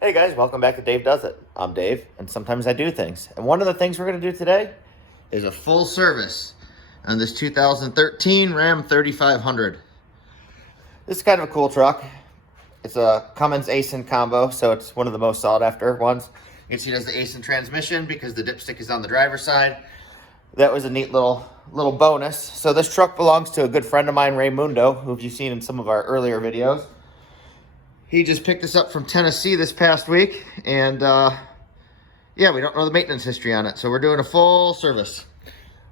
Hey guys, welcome back to Dave Does It. I'm Dave, and sometimes I do things. And one of the things we're going to do today is a full service on this 2013 Ram 3500. This is kind of a cool truck. It's a Cummins ASIN combo, so it's one of the most sought after ones. You can see it has the ASIN transmission because the dipstick is on the driver's side. That was a neat little bonus. So this truck belongs to a good friend of mine, Raymundo, who you've seen in some of our earlier videos. He just picked this up from Tennessee this past week, and yeah, we don't know the maintenance history on it, so we're doing a full service.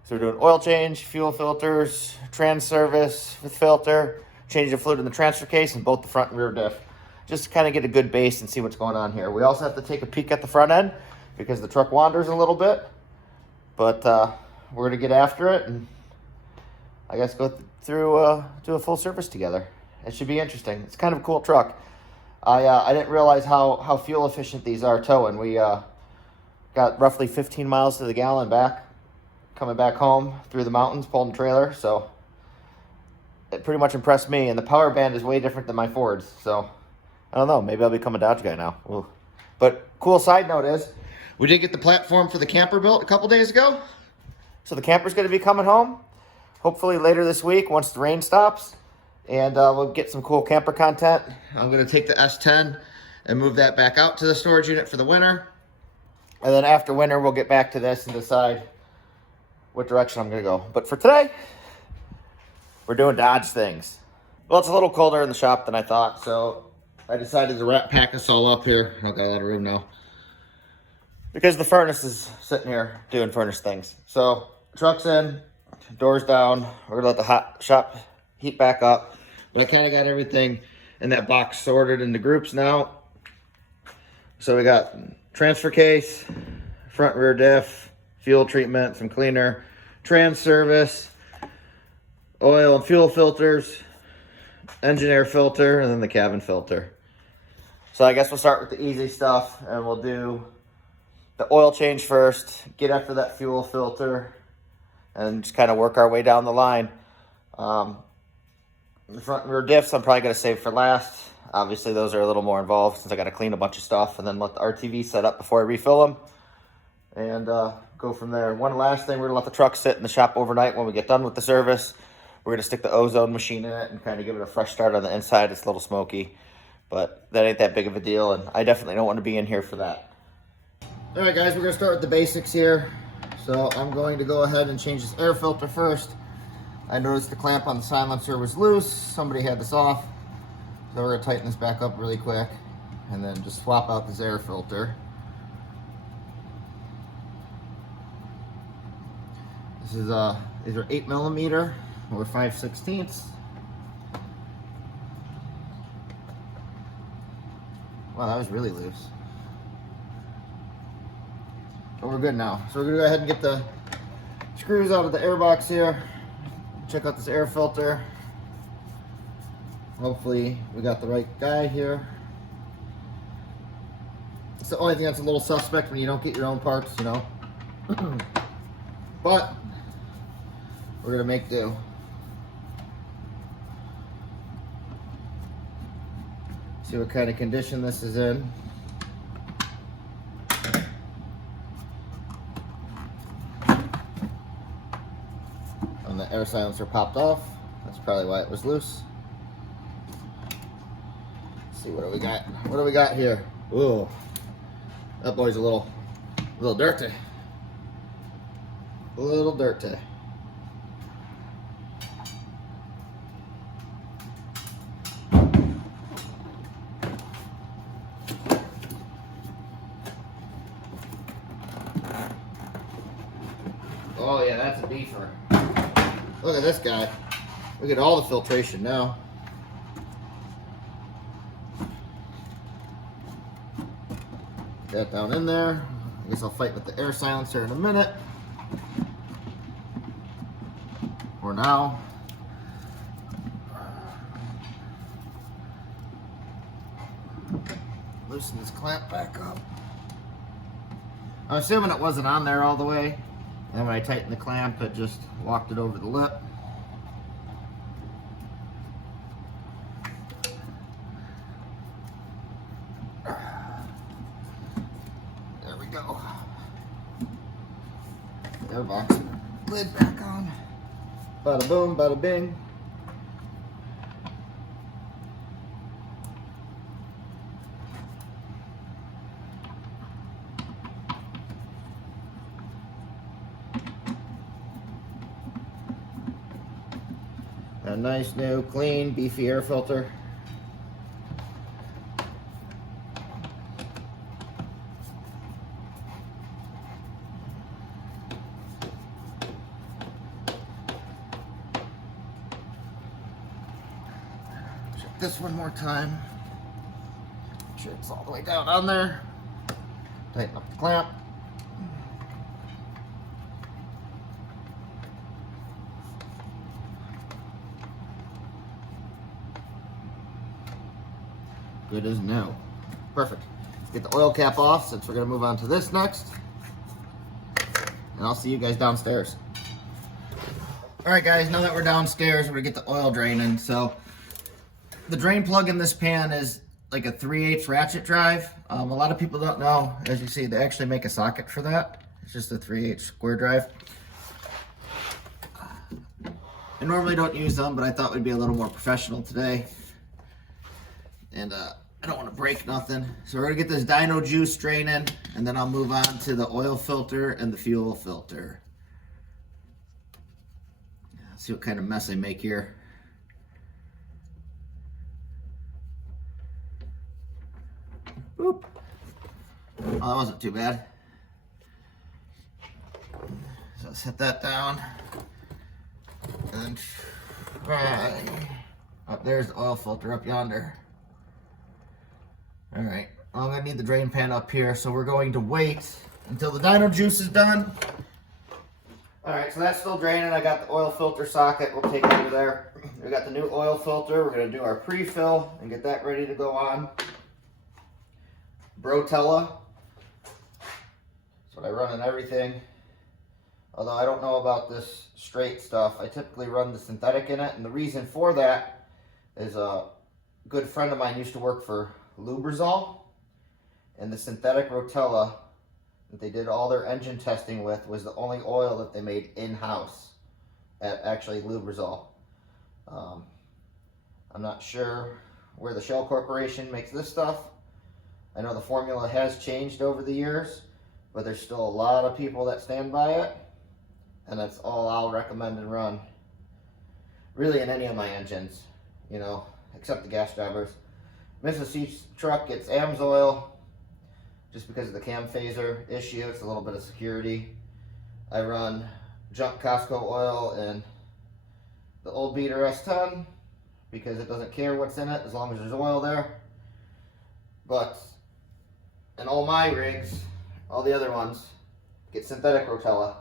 So we're doing oil change, fuel filters, trans service with filter, change of fluid in the transfer case, and both the front and rear diff. Just to kind of get a good base and see what's going on here. We also have to take a peek at the front end because the truck wanders a little bit, but we're gonna get after it and I guess go through do a full service together. It should be interesting. It's kind of a cool truck. I didn't realize how fuel efficient these are towing. We got roughly 15 miles to the gallon back, coming back home through the mountains, pulling the trailer. So it pretty much impressed me. And the power band is way different than my Fords. So I don't know. Maybe I'll become a Dodge guy now. Ooh. But cool side note is we did get the platform for the camper built a couple days ago. So the camper's going to be coming home hopefully later this week once the rain stops. And we'll get some cool camper content. I'm going to take the S10 and move that back out to the storage unit for the winter. And then after winter, we'll get back to this and decide what direction I'm going to go. But for today, we're doing Dodge things. Well, it's a little colder in the shop than I thought, so I decided to pack us all up here. I've got a lot of room now. Because the furnace is sitting here doing furnace things. So, truck's in, doors down. We're going to let the hot shop heat back up. But I kind of got everything in that box sorted into groups now. So we got transfer case, front rear diff, fuel treatment, some cleaner, trans service, oil and fuel filters, engine air filter, and then the cabin filter. So I guess we'll start with the easy stuff and we'll do the oil change first, get after that fuel filter, and just kind of work our way down the line. The front and rear diffs I'm probably going to save for last. Obviously, those are a little more involved since I got to clean a bunch of stuff and then let the RTV set up before I refill them. And go from there. One last thing, we're going to let the truck sit in the shop overnight when we get done with the service. We're going to stick the ozone machine in it and kind of give it a fresh start on the inside. It's a little smoky, but that ain't that big of a deal, and I definitely don't want to be in here for that. All right, guys, we're going to start with the basics here. So I'm going to go ahead and change this air filter first. I noticed the clamp on the silencer was loose. Somebody had this off. So we're gonna tighten this back up really quick and then just swap out this air filter. This is these are 8mm or 5/16. Wow, that was really loose. But we're good now. So we're gonna go ahead and get the screws out of the air box here. Check out this air filter. Hopefully we got the right guy here. It's the only thing that's a little suspect when you don't get your own parts, you know. But we're gonna make do. See what kind of condition this is in. The air silencer popped off. That's probably why it was loose. Let's see, what do we got? What do we got here? Ooh, that boy's a little dirty. A little dirty. Oh yeah, that's a beefer. Look at this guy. Look at all the filtration now. Get that down in there. I guess I'll fight with the air silencer in a minute. For now. Loosen this clamp back up. I'm assuming it wasn't on there all the way. And then when I tightened the clamp, it just walked it over the lip. go. Airbox lid back on. Bada boom, bada bing. A nice new clean beefy air filter. Check this one more time. Make sure it's all the way down on there. Tighten up the clamp. Good as new. Perfect. Let's get the oil cap off since we're going to move on to this next. And I'll see you guys downstairs. Alright guys, now that we're downstairs, we're going to get the oil draining. So the drain plug in this pan is like a 3/8 ratchet drive. A lot of people don't know, as you see, they actually make a socket for that. It's just a 3/8 square drive. I normally don't use them, but I thought we'd be a little more professional today. And I don't want to break nothing. So we're going to get this dyno juice draining, and then I'll move on to the oil filter and the fuel filter. Let's see what kind of mess I make here. Boop. Oh, that wasn't too bad. So set that down. And try. Oh, there's the oil filter up yonder. Alright, I'm going to need the drain pan up here, so we're going to wait until the dyno juice is done. Alright, so that's still draining. I got the oil filter socket. We'll take it over there. We got the new oil filter. We're going to do our pre-fill and get that ready to go on. Brotella. That's what I run in everything. Although I don't know about this straight stuff. I typically run the synthetic in it, and the reason for that is a good friend of mine used to work for Lubrizol, and the synthetic Rotella that they did all their engine testing with was the only oil that they made in-house at actually Lubrizol. I'm not sure where the Shell Corporation makes this stuff. I know the formula has changed over the years, but there's still a lot of people that stand by it, and that's all I'll recommend and run. Really in any of my engines, you know, except the gas drivers. Mrs. Each truck gets AMSOIL just because of the cam phaser issue. It's a little bit of security. I run junk Costco oil in the old beater S10 because it doesn't care what's in it as long as there's oil there. But in all my rigs, all the other ones, get synthetic Rotella.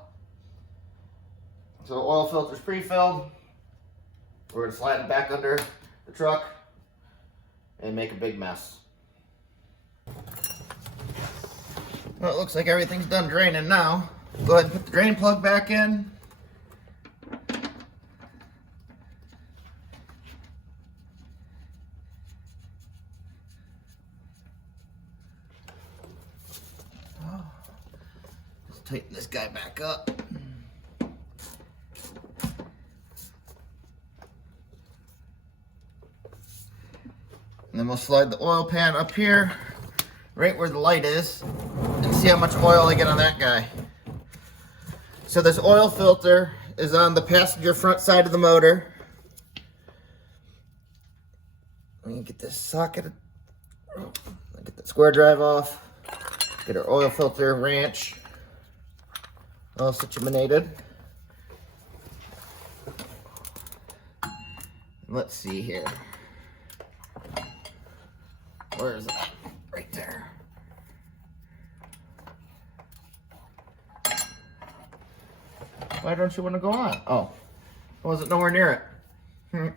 So the oil filter's pre-filled. We're going to slide it back under the truck and make a big mess. Well, it looks like everything's done draining now. Go ahead and put the drain plug back in. Let's tighten this guy back up. And then we'll slide the oil pan up here, right where the light is, and see how much oil I get on that guy. So this oil filter is on the passenger front side of the motor. Let me get this socket, get the square drive off, get our oil filter wrench all situated. Let's see here. Where is it? Right there. Why don't you want to go on? Oh, I wasn't nowhere near it.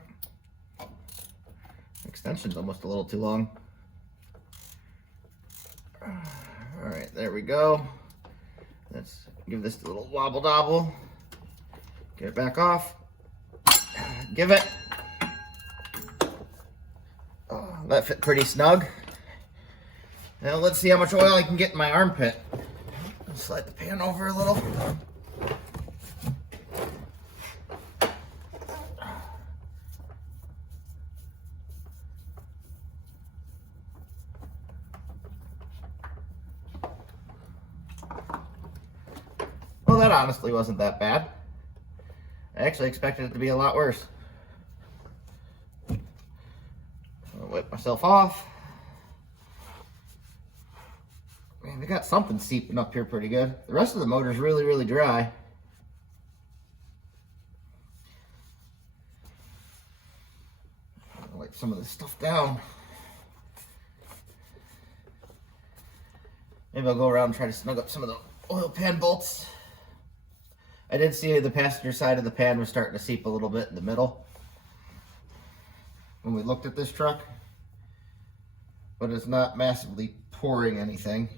Extension's almost a little too long. All right, there we go. Let's give this a little wobble dobble. Get it back off. Give it. That fit pretty snug. Now let's see how much oil I can get in my armpit. Slide the pan over a little. Well, that honestly wasn't that bad. I actually expected it to be a lot worse. I'll wipe myself off. Man, they got something seeping up here pretty good. The rest of the motor's really, really dry. I'll wipe some of this stuff down. Maybe I'll go around and try to snug up some of the oil pan bolts. I did see the passenger side of the pan was starting to seep a little bit in the middle when we looked at this truck, but it's not massively pouring anything.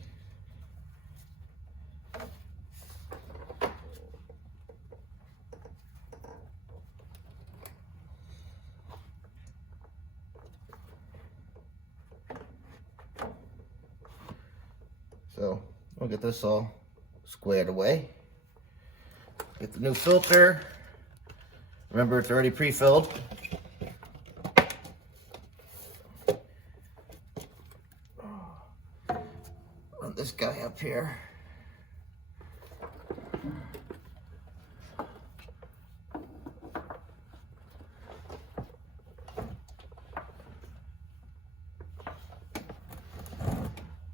So we'll get this all squared away. Get the new filter. Remember, it's already pre-filled. Run this guy up here.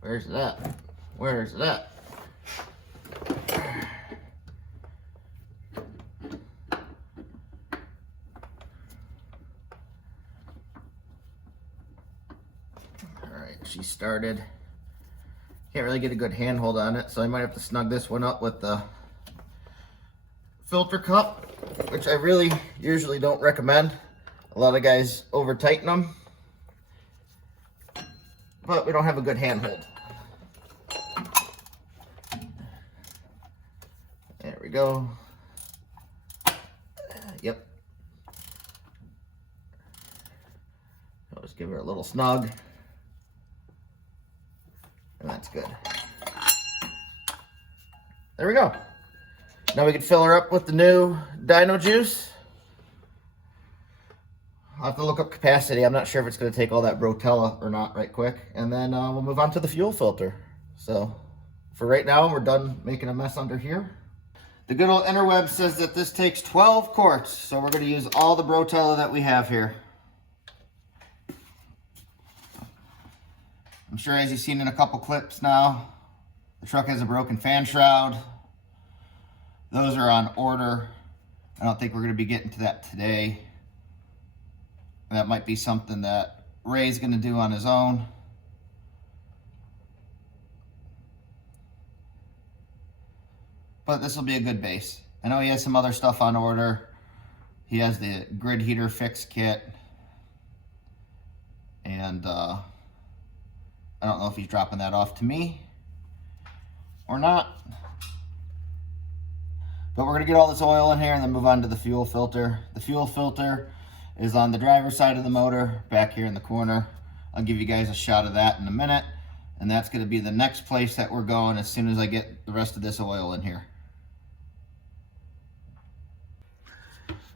Where's that? Where's that? She started. Can't really get a good handhold on it, so I might have to snug this one up with the filter cup, which I really usually don't recommend. A lot of guys over tighten them, but we don't have a good handhold. There we go. Yep. I'll just give her a little snug. And that's good. There we go. Now we can fill her up with the new dyno juice. I'll have to look up capacity. I'm not sure if it's going to take all that Rotella or not right quick. And then we'll move on to the fuel filter. So for right now, we're done making a mess under here. The good old interweb says that this takes 12 quarts. So we're going to use all the Rotella that we have here. I'm sure, as you've seen in a couple clips now, the truck has a broken fan shroud. Those are on order. I don't think we're going to be getting to that today. That might be something that Ray's going to do on his own. But this will be a good base. I know he has some other stuff on order. He has the grid heater fix kit. And I don't know if he's dropping that off to me or not. But we're going to get all this oil in here and then move on to the fuel filter. The fuel filter is on the driver's side of the motor, back here in the corner. I'll give you guys a shot of that in a minute. And that's going to be the next place that we're going as soon as I get the rest of this oil in here.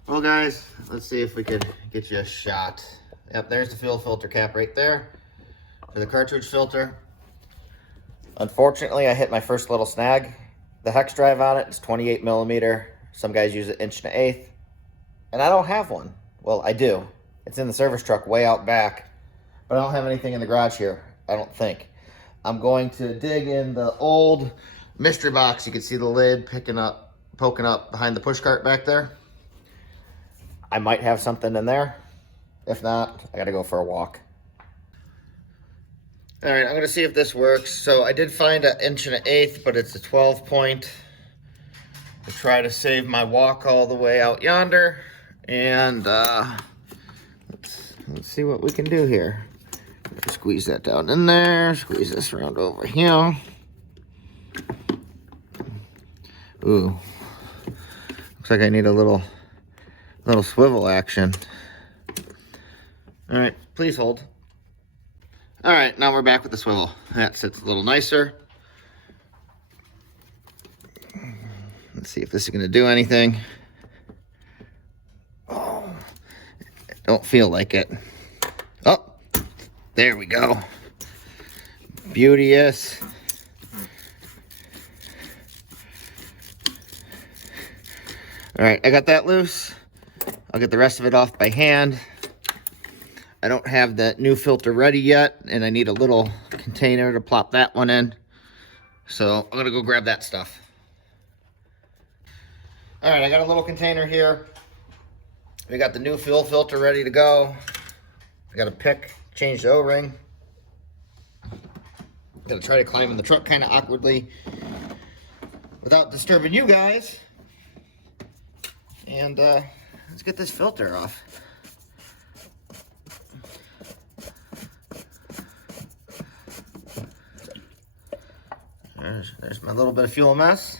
Well, guys, let's see if we could get you a shot. Yep, there's the fuel filter cap right there for the cartridge filter. Unfortunately, I hit my first little snag. The hex drive on it is 28 millimeter. Some guys use it 1/8", and I don't have one. Well, I do. It's in the service truck way out back, but I don't have anything in the garage here, I don't think. I'm going to dig in the old mystery box. You can see the lid poking up behind the push cart back there. I might have something in there. If not, I gotta go for a walk. All right, I'm gonna see if this works. So I did find an 1/8", but it's a 12 point. To try to save my walk all the way out yonder. And let's see what we can do here. Squeeze that down in there, squeeze this around over here. Ooh, looks like I need a little swivel action. All right, please hold. All right, now we're back with the swivel. That sits a little nicer. Let's see if this is going to do anything. Oh, I don't feel like it. Oh, there we go. Beauteous. All right, I got that loose. I'll get the rest of it off by hand. I don't have that new filter ready yet, and I need a little container to plop that one in. So I'm gonna go grab that stuff. All right, I got a little container here. We got the new fuel filter ready to go. I got a pick, change the O-ring. Gonna try to climb in the truck kind of awkwardly without disturbing you guys. And let's get this filter off. There's my little bit of fuel mess.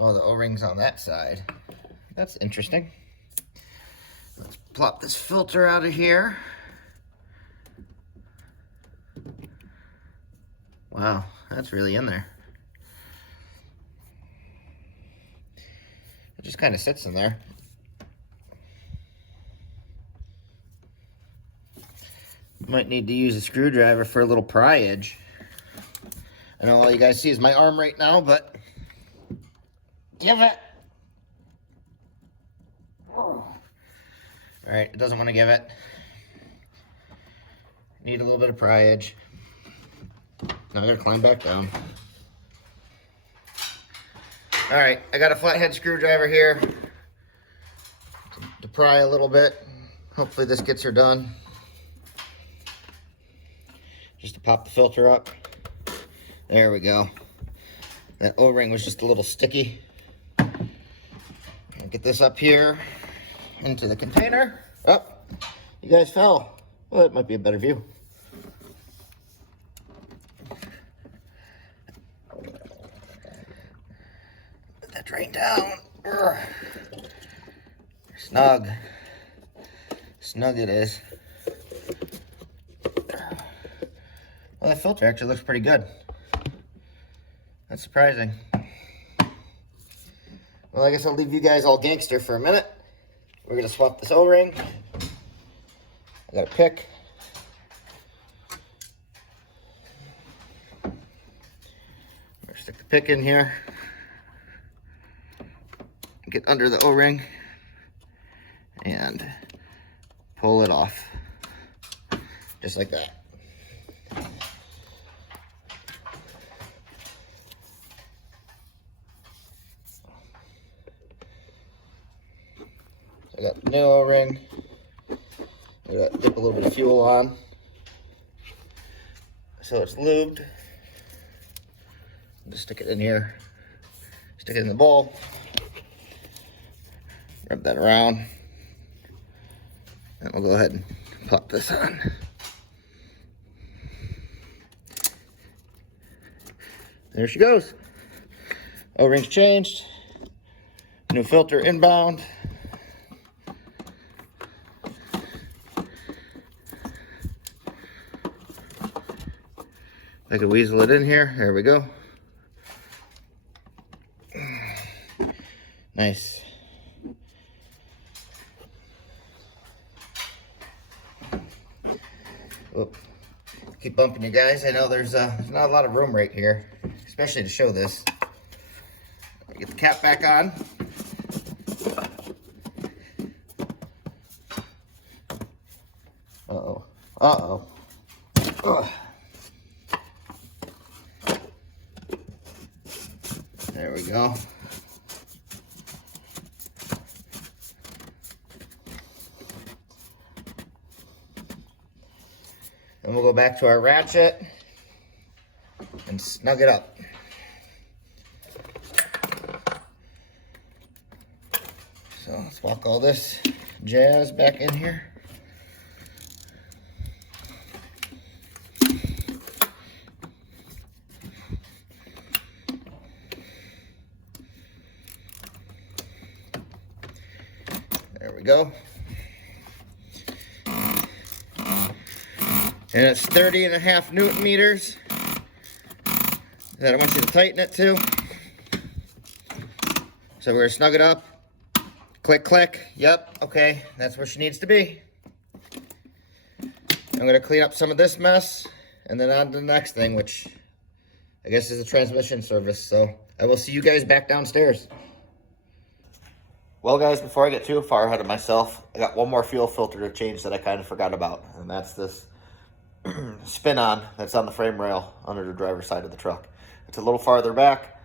Oh, the O-ring's on that side. That's interesting. Let's plop this filter out of here. Wow, that's really in there. It just kind of sits in there. Might need to use a screwdriver for a little pryage. I know all you guys see is my arm right now, but give it. All right, it doesn't want to give it. Need a little bit of pryage. Now I gotta climb back down. All right, I got a flathead screwdriver here to pry a little bit. Hopefully this gets her done. Just to pop the filter up. There we go. That O-ring was just a little sticky. I'll get this up here into the container. Oh, you guys fell. Well, that might be a better view. Let that drain down. Urgh. Snug. Snug it is. Well, that filter actually looks pretty good. That's surprising. Well, I guess I'll leave you guys all gangster for a minute. We're gonna swap this O-ring. I got a pick. I'm gonna stick the pick in here. Get under the O-ring and pull it off. Just like that. I got the new O-ring. I got dip a little bit of fuel on. So it's lubed. Just stick it in here. Stick it in the bowl. Rub that around. And we'll go ahead and pop this on. There she goes. O-ring's changed. New filter inbound. I could weasel it in here. There we go. Nice. Whoop. Keep bumping you guys. I know there's not a lot of room right here, especially to show this. Get the cap back on. Uh-oh. Uh-oh. Ugh. There we go. And we'll go back to our ratchet and snug it up. So let's walk all this jazz back in here. There we go. And it's 30.5 Newton meters that I want you to tighten it to. So we're gonna snug it up. Click, click. Yep, okay, that's where she needs to be. I'm gonna clean up some of this mess and then on to the next thing, which I guess is a transmission service. So I will see you guys back downstairs. Well guys, before I get too far ahead of myself, I got one more fuel filter to change that I kind of forgot about. And that's this spin-on that's on the frame rail under the driver's side of the truck. It's a little farther back.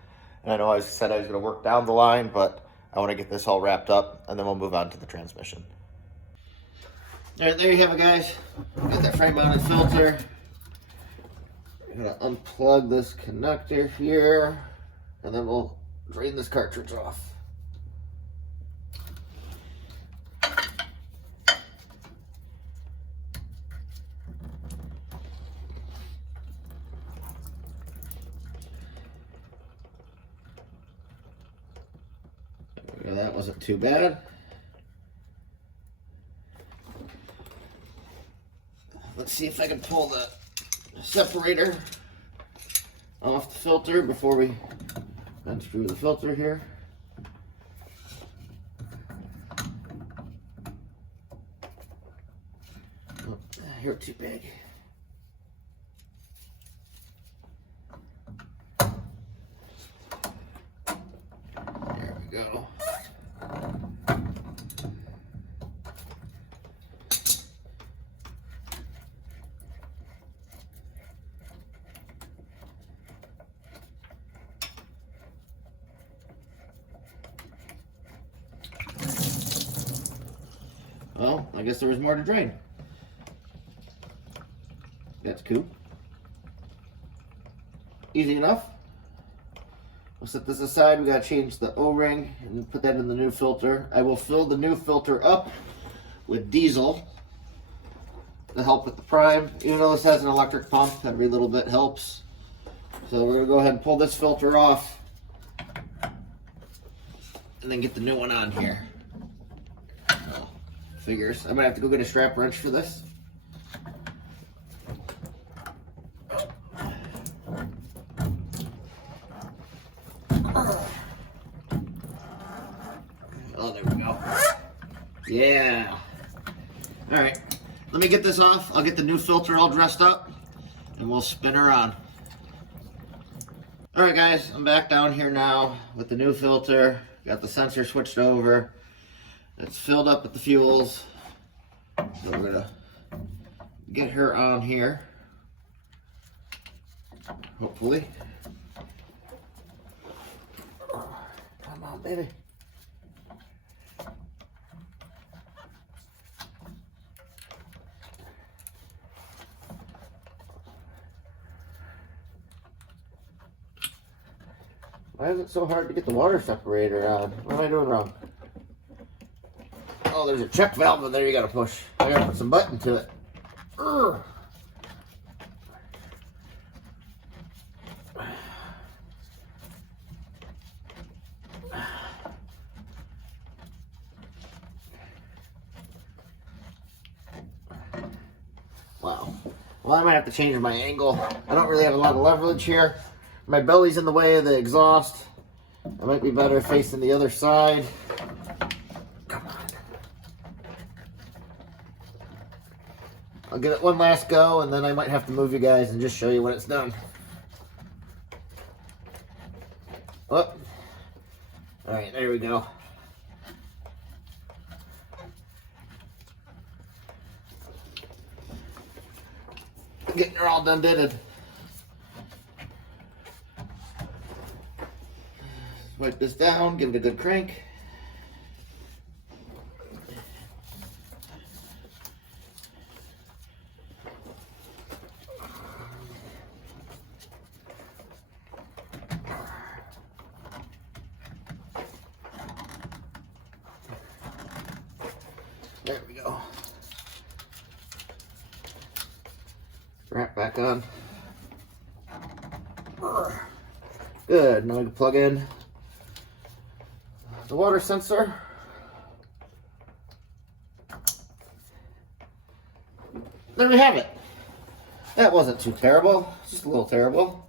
And I know I said I was gonna work down the line, but I wanna get this all wrapped up and then we'll move on to the transmission. All right, there you have it, guys. Got that frame mounted filter. I'm gonna unplug this connector here, and then we'll drain this cartridge off. That wasn't too bad. Let's see if I can pull the separator off the filter before we unscrew the filter here. Oh, you're too big. There we go. Well, I guess there was more to drain. That's cool. Easy enough. We'll set this aside. We gotta change the O-ring and put that in the new filter. I will fill the new filter up with diesel to help with the prime. Even though this has an electric pump, every little bit helps. So we're gonna go ahead and pull this filter off and then get the new one on here. Figures. I might have to go get a strap wrench for this. Oh, there we go. Yeah. All right. Let me get this off. I'll get the new filter all dressed up and we'll spin her on. All right, guys. I'm back down here now with the new filter. Got the sensor switched over. It's filled up with the fuels. So we're gonna get her on here. Hopefully. Come on, baby. Why is it so hard to get the water separator on? What am I doing wrong? Oh, there's a check valve in there you gotta push. I gotta put some button to it. Ugh. Wow. Well, I might have to change my angle. I don't really have a lot of leverage here. My belly's in the way of the exhaust. I might be better facing the other side. Come on. I'll give it one last go, and then I might have to move you guys and just show you when it's done. Oh. All right, there we go. Getting her all done ditted. Wipe this down, give it a good crank. There we go. Wrap back on. Good, now we can plug in the water sensor. There we have it. That wasn't too terrible, just a little terrible.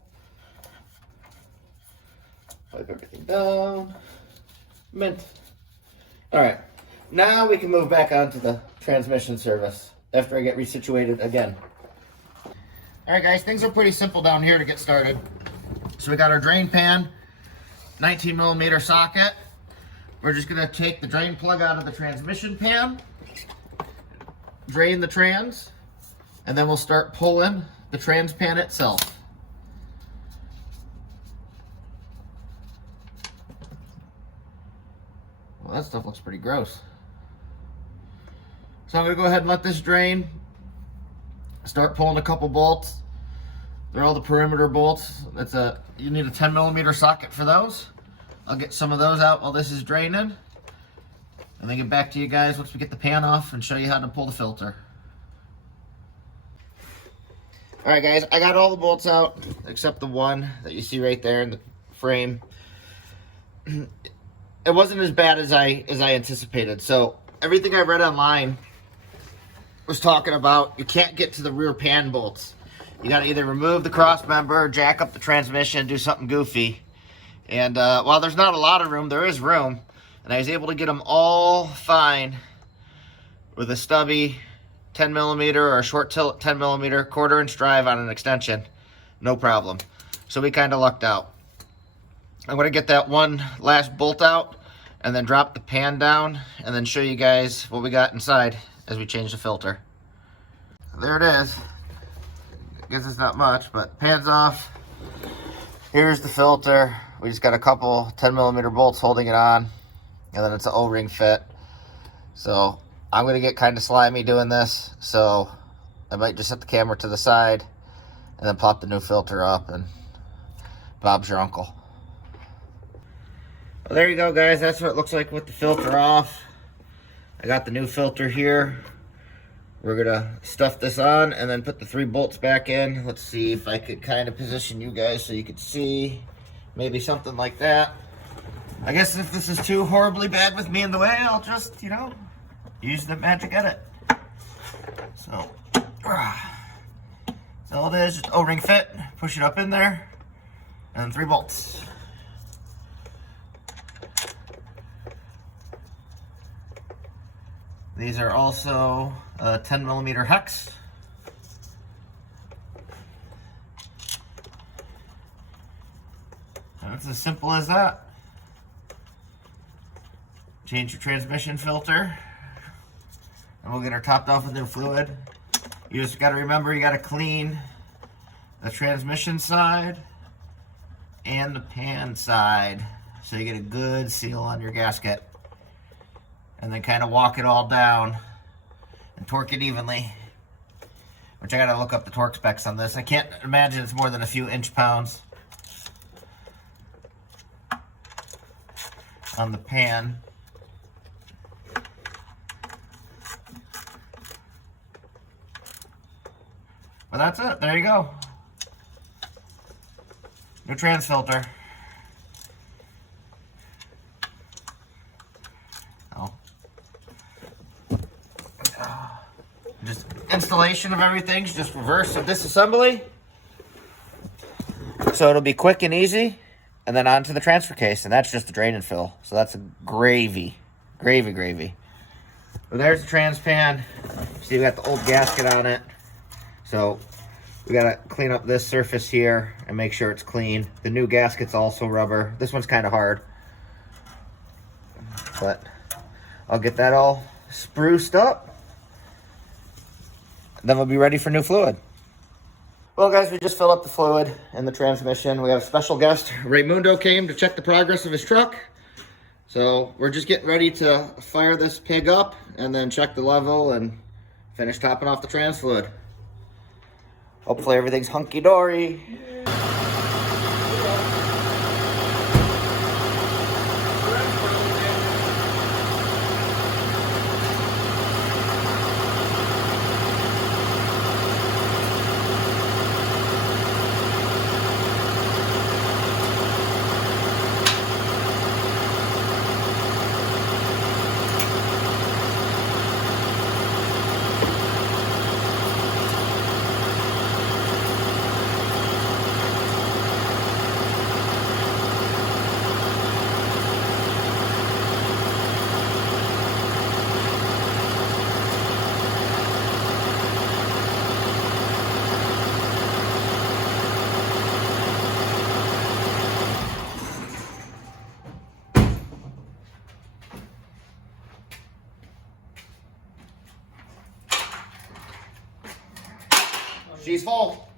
Wipe everything down. Mint. All right, now we can move back onto the transmission service after I get resituated again. All right, guys, things are pretty simple down here to get started. So we got our drain pan, 19 millimeter socket. We're just gonna take the drain plug out of the transmission pan, drain the trans, and then we'll start pulling the trans pan itself. Well, that stuff looks pretty gross. So I'm gonna go ahead and let this drain. Start pulling a couple bolts. They're all the perimeter bolts. You need a 10 millimeter socket for those. I'll get some of those out while this is draining, and then get back to you guys once we get the pan off and show you how to pull the filter. All right, guys, I got all the bolts out except the one that you see right there in the frame. It wasn't as bad as I anticipated. So everything I read online was talking about you can't get to the rear pan bolts. You got to either remove the cross member, jack up the transmission, do something goofy. And while there's not a lot of room, there is room. And I was able to get them all fine with a stubby 10 millimeter or a short tilt 10 millimeter 1/4 inch drive on an extension. No problem. So we kind of lucked out. I'm going to get that one last bolt out and then drop the pan down and then show you guys what we got inside as we change the filter. There it is. I guess it's not much, but pan's off. Here's the filter. We just got a couple 10 millimeter bolts holding it on, and then it's an O-ring fit. So I'm gonna get kind of slimy doing this, so I might just set the camera to the side and then pop the new filter up, and Bob's your uncle. Well, there you go, guys. That's what it looks like with the filter off. I got the new filter here. We're gonna stuff this on and then put the 3 bolts back in. Let's see if I could kind of position you guys so you could see. Maybe something like that. I guess if this is too horribly bad with me in the way, I'll just, use the magic edit. So, that's all it is, just O-ring fit. Push it up in there, and 3 bolts. These are also 10 millimeter hex. And it's as simple as that. Change your transmission filter, and we'll get her topped off with new fluid. You just got to remember, you got to clean the transmission side and the pan side so you get a good seal on your gasket. And then kind of walk it all down and torque it evenly. Which I gotta look up the torque specs on this. I can't imagine it's more than a few inch-pounds on the pan. But that's it. There you go. New trans filter. Just installation of everything's just reverse of disassembly. So it'll be quick and easy. And then onto the transfer case. And that's just the drain and fill. So that's a gravy. Gravy. Well, there's the trans pan. See, we got the old gasket on it. So we gotta clean up this surface here and make sure it's clean. The new gasket's also rubber. This one's kind of hard. But I'll get that all spruced up. Then we'll be ready for new fluid. Well, guys, we just filled up the fluid in the transmission. We have a special guest. Raymundo came to check the progress of his truck. So we're just getting ready to fire this pig up and then check the level and finish topping off the trans fluid. Hopefully everything's hunky-dory. She's full.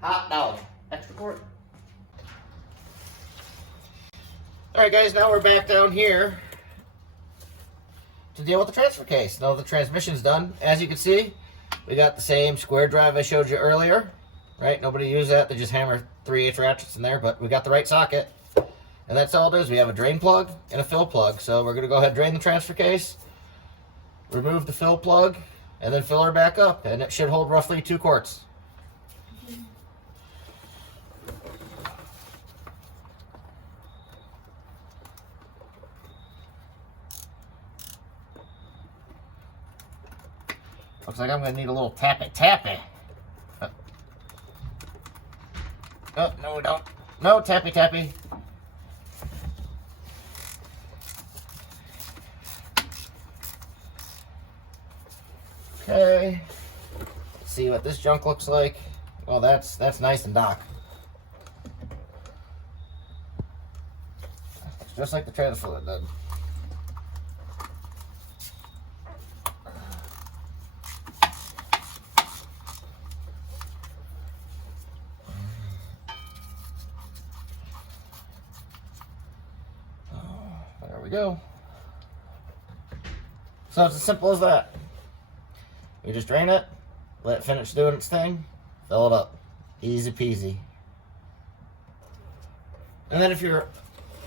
Hot dog. Extra quart. Alright guys, now we're back down here to deal with the transfer case. Now the transmission's done. As you can see, we got the same square drive I showed you earlier. Right? Nobody used that. They just hammer 3/8 ratchets in there, but we got the right socket. And that's all it is. We have a drain plug and a fill plug. So we're going to go ahead and drain the transfer case, remove the fill plug, and then fill her back up. And it should hold roughly 2 quarts. Looks like I'm going to need a little tappy. Oh, no we don't. No, tappy. Okay. Let's see what this junk looks like. Well, that's nice and dark. It's just like the transfer fluid did. There we go. So it's as simple as that. We just drain it, let it finish doing its thing, fill it up. Easy peasy. And then if you're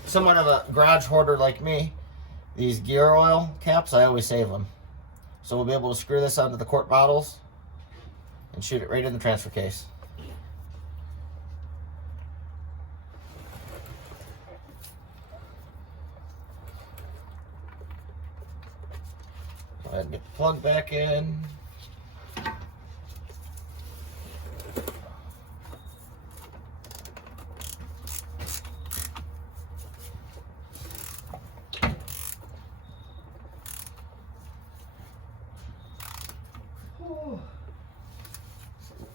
somewhat of a garage hoarder like me, these gear oil caps, I always save them. So we'll be able to screw this onto the quart bottles and shoot it right in the transfer case. Go ahead and get the plug back in.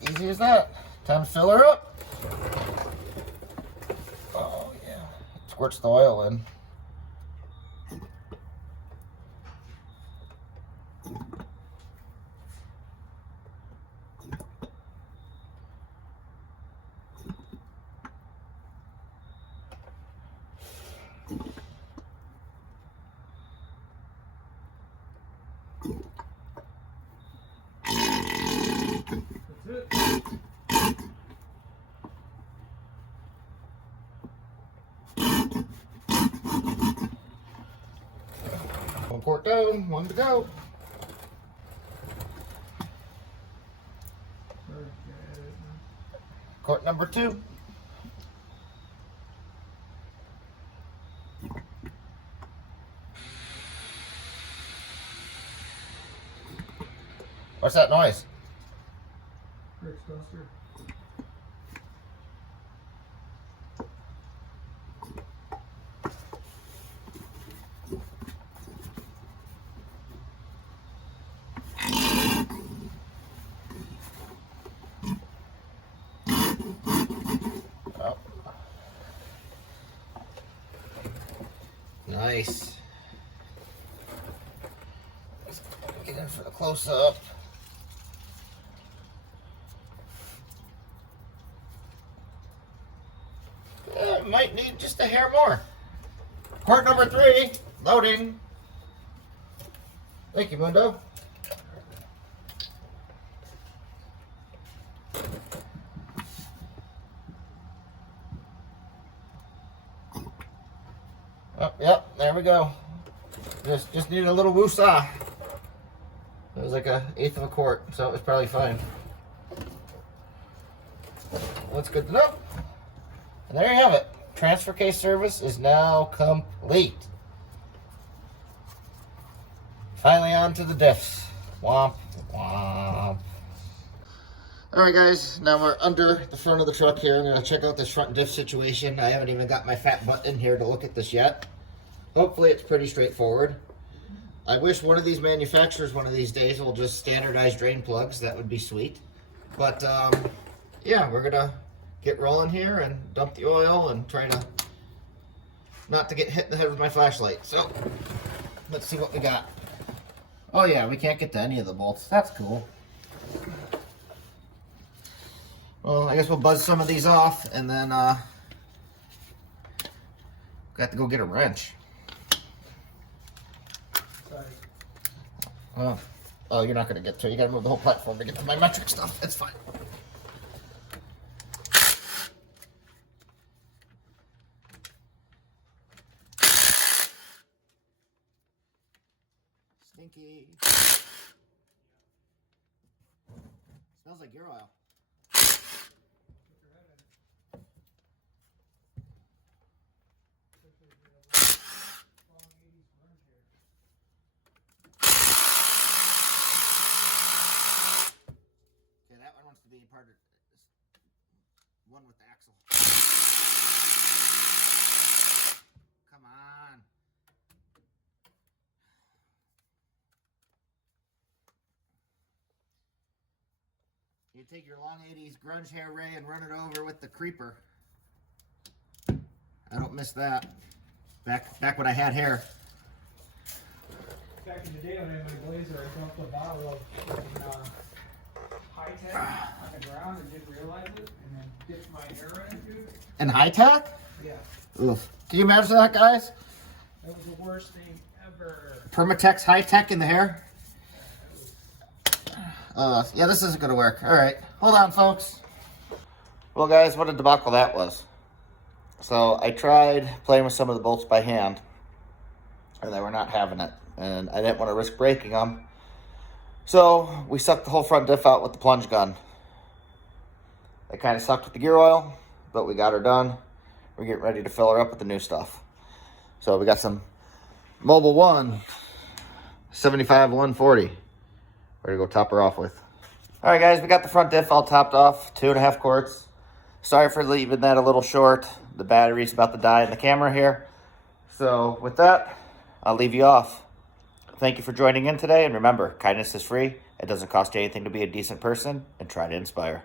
Easy as that. Time to fill her up. Oh yeah. Squirts the oil in. One quart down, one to go. Quart number 2. What's that noise? Rick's duster. Oh. Nice. Get in for the close-up. Might need just a hair more. Quart number 3, loading. Thank you, Mundo. Oh, yep, there we go. Just needed a little woo-saw. It was like 1/8 of a quart, so it was probably fine. That's good to know. And there you have it. Transfer case service is now complete. Finally on to the diffs. Womp, womp. Alright guys, now we're under the front of the truck here. I'm going to check out this front diff situation. I haven't even got my fat butt in here to look at this yet. Hopefully it's pretty straightforward. I wish one of these manufacturers one of these days will just standardize drain plugs. That would be sweet. But yeah, we're going to get rolling here and dump the oil and try to not to get hit in the head with my flashlight. So let's see what we got. Oh yeah, we can't get to any of the bolts. That's cool. Well, I guess we'll buzz some of these off, and then got to go get a wrench. Sorry. Oh, you're not gonna get to it. You gotta move the whole platform to get to my metric stuff. It's fine. Stinky. Smells like gear oil. Okay, that one wants to be part of one with the axle. Come on. You take your long 80s grunge hair ray and run it over with the creeper. I don't miss that. Back when I had hair. Back in the day when I had my blazer, I dumped a bottle of high-tech on the ground and didn't realize it, and then dipped my hair in it, dude. And high tech? Yeah. Oof. Can you imagine that, guys? That was the worst thing ever. Permatex high tech in the hair? Yeah, this isn't gonna work. All right, hold on, folks. Well, guys, what a debacle that was. So I tried playing with some of the bolts by hand, and they were not having it, and I didn't want to risk breaking them. So we sucked the whole front diff out with the plunge gun. They kind of sucked with the gear oil, but we got her done. We're getting ready to fill her up with the new stuff. So we got some Mobil 1 75 140. Ready to go top her off with. All right, guys, we got the front diff all topped off, 2.5 quarts. Sorry for leaving that a little short. The battery's about to die in the camera here. So with that, I'll leave you off. Thank you for joining in today. And remember, kindness is free. It doesn't cost you anything to be a decent person, and try to inspire.